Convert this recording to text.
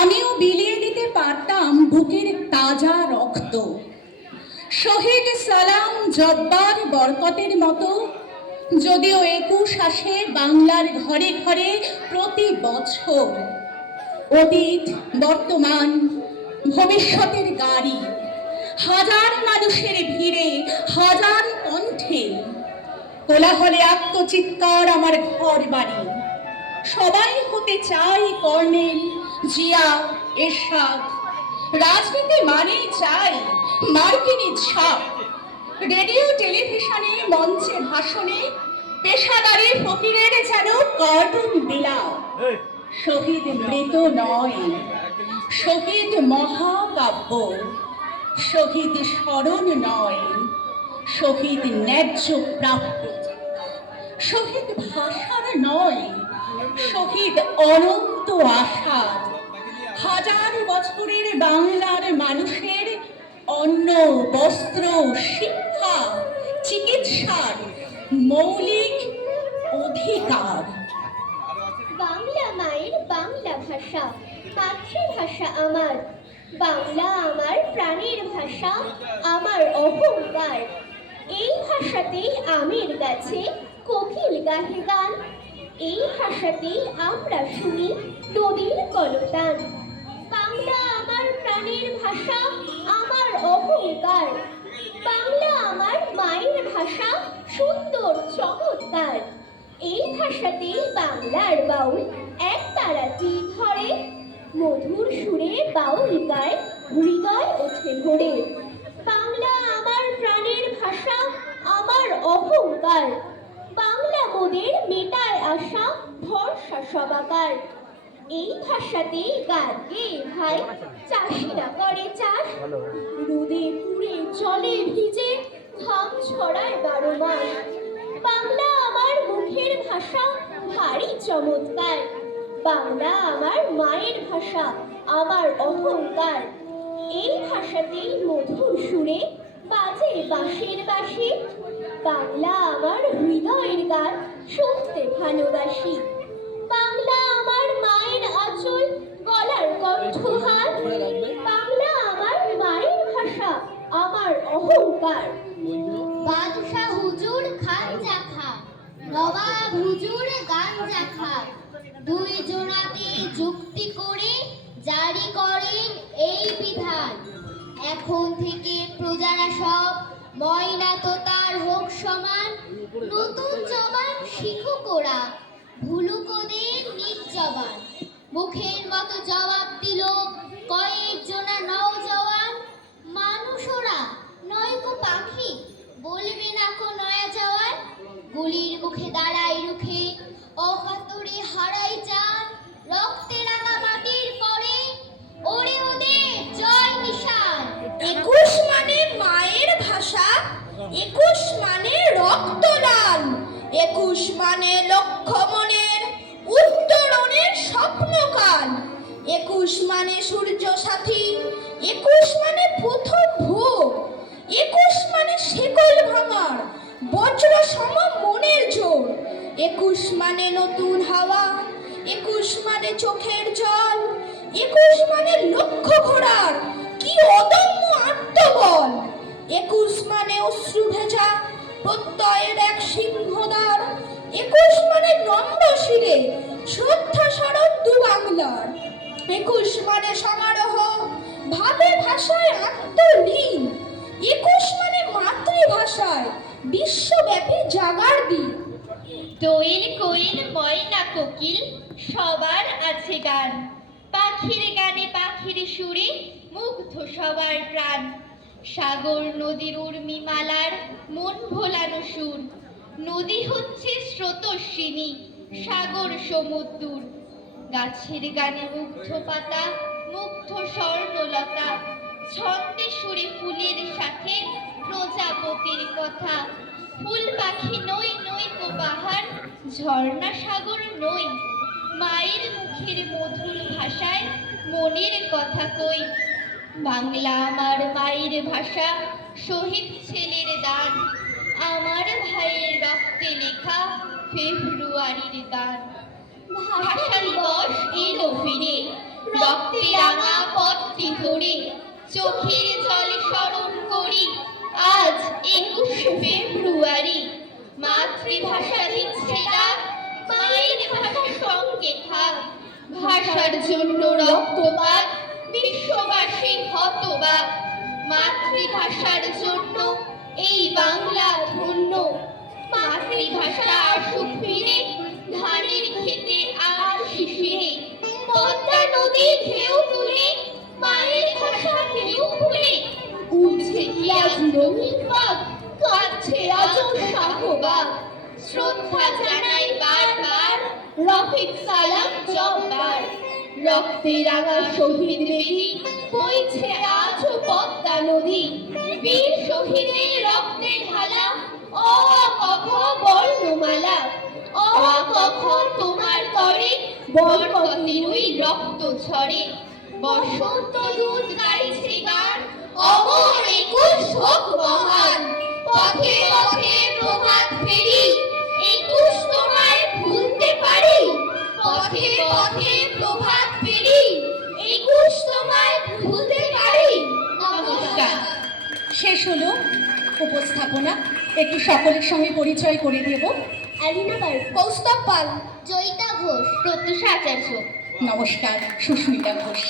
আমিও বিলিয়ে দিতে পারতাম বুকের তাজা রক্ত। শহীদ সালাম জব্বার বরকতের মতো, যদিও ২১ আসে বাংলার ঘরে ঘরে প্রতি বছর। অতীত, বর্তমান, ভবিষ্যতের গাড়ি, হাজার মানুষের ভিড়ে, হাজার কণ্ঠে, কোলাহলে আত্মচিৎকার আমার ঘর বাড়ি। সবাই হতে চাই কর্নেল, জিয়া, এরশাদ। রাজনীতি মানেই চাই মার্কিনী ছাপ। রেডিও টেলিভিশনে মঞ্চে ভাষণে পেশাদারি ফকিরের যেন কার্টুন বিলাপ। শহীদ মৃত নয়, শহীদ মহাকাব্য। শহীদ স্মরণ নয়, শহীদ ন্যায্য প্রাপ্য। শহীদ ভাষার নয়, শহীদ অনন্ত আশার। হাজার বছরের বাংলার মানুষের অন্ন, বস্ত্র, শিক্ষা, চিকিৎসার মৌলিক অধিকার। বাংলা মায়ের বাংলা ভাষা, মাতৃভাষা আমার। বাংলা আমার প্রাণের ভাষা, আমার অহংকার। এই ভাষাতেই আমের গাছে কোকিল গাহে গান। এই ভাষাতেই আমরা শুনি নদীর কলতান। বাংলা আমার প্রাণের ভাষা, আমার অহংকার। বাংলা আমার মায়ের ভাষা, সুন্দর চমৎকার। এই ভাষাতেই বাংলার বাউল এক তারাটি ধরে, মধুর সুরে বাউল গায়, হৃদয় ওঠে ভরে। বাংলা আমার প্রাণের ভাষা, আমার অহংকার। বাংলা মোদের মেটায় আশা, ভরসা সবাকার। এই ভাষাতেই গান গেয়ে ভাই চাষিরা করে চাষ। রোদে পুড়ে জলে ভিজে ঘাম ছড়ায় ১২ মাস। বাংলা আমার মুখের ভাষা, ভারী চমৎকার। বাংলা আমার মায়ের ভাষা, আমার অহংকার। এই ভাষাতেই মধুর সুরে বাজে বাঁশের বাঁশি। বাংলা আমার হৃদয়ের গান, শুনতে ভালোবাসি। বাংলা আমার মায়ের আঁচল, গলার কণ্ঠহার। বাংলা আমার মায়ের ভাষা, আমার অহংকার। বাদশাহ হুজুর খানজা খা, নবাব হুজুর গাঞ্জা খা, দুই জোনাতে যুক্তি করে জারি করেন এই বিধান। এখন থেকে প্রজারা সব ময়লা তো তার হোক সমান। নতুন জবান শিখুক ওরা, ভুলুক ওদের নিজ জবান। মুখের মতো জবাব দিল কয়েক জনা নওজওয়ান। মানুষ ওরা নয়কো পাখি, বলবে না কো নয়া জওয়ান। গুলির মুখে দাঁড়াই রুখে, অকাতরে হারাই যান। রক্তে রাঙা মাটির পরে ওরে ওদের জয় নিশান। ২১ মানে মায়ের ভাষা, ২১ মানে রক্তদান, ২১ মানে লক্ষ মনের উত্তরণের স্বপ্নকাল, ২১ মানে সূর্য সাথী, ২১ মানে প্রথম ভোগ, ২১ মানে শেকল ভাঙার বজ্র সম মনের জোর, ২১ মানে নতুন হাওয়া, ২১ মানে চোখের জল, ২১ মানে লক্ষ্য ঘোড়ার কি অদম্য আত্মবল, ২১ মানে অশ্রু ভেজা প্রত্যয়ের এক সিংহদ্বার, ২১ মানে নম্র শিরে শ্রদ্ধা স্মরণ দু বাংলার, ২১ মানে সমারোহ ভাবে ভাষায় আত্মলীন, ২১ মানে মাতৃভাষায় বিশ্বব্যাপী জাগার দিন। দোয়েল কোয়েল ময়না কোকিল সবার আছে গান। পাখির গানে পাখির সুরে মুগ্ধ সবার প্রাণ। সাগর নদীর উর্মিমালার মন ভোলানো সুর। নদী হচ্ছে স্রোতস্বিনী, সাগর সমুদ্র। গাছের গানে মুগ্ধ পাতা, মুগ্ধ স্বর্ণলতা। ছন্দে সুরে ফুলের সাথে প্রজাপতির কথা। ফুল পাখি নই নই কো পাহাড়, ঝর্ণা সাগর নই। মায়ের মুখের মধুর ভাষায় মনের কথা কই। বাংলা আমার মায়ের ভাষা, শহীদ ছেলের দান। আমার ভাইয়ের রক্তে লেখা ফেব্রুয়ারির গান। ভাষা দিবস এলো ফিরে, রক্তে ভাষা আসুক ফিরে, ধানের খেতে আর শিশিরে। পদ্মা নদী ঢেউ তুলে, মায়ের ভাষা ঢেউ খুলে, উঠছে কি আজ রঙিন পাগ, কাঁদছে আজও শাহবাগ। শ্রদ্ধা জানাই বারবার, রফিক সালাম জব্বার। রক্তে রাঙা শহীদ বেদি, বইছে আজও পদ্মা নদী। বীর শহীদের রক্তে ঢালা, অ আ ক খ বর্ণমালা। অ আ ক খ তোমার তরে, বরকতের ওই রক্ত ঝরে। বসন্ত দূত গাইছে গান, অমর 21 হোক মহান। পথে পথে প্রভাত ফেরি, 21 তোমায় ভুলতে পারি। পথে পথে প্রভাত ফেরি, 21 তোমায় ভুলতে পারি। নমস্কার। শেষ হলো উপস্থাপনা। একটু সকলের সঙ্গে পরিচয় করে দেব। অ্যালিনা বার, কৌস্তব পাল, জয়িতা ঘোষ, প্রত্যুষা আচার্য। নমস্কার, সুস্মিতা ঘোষ।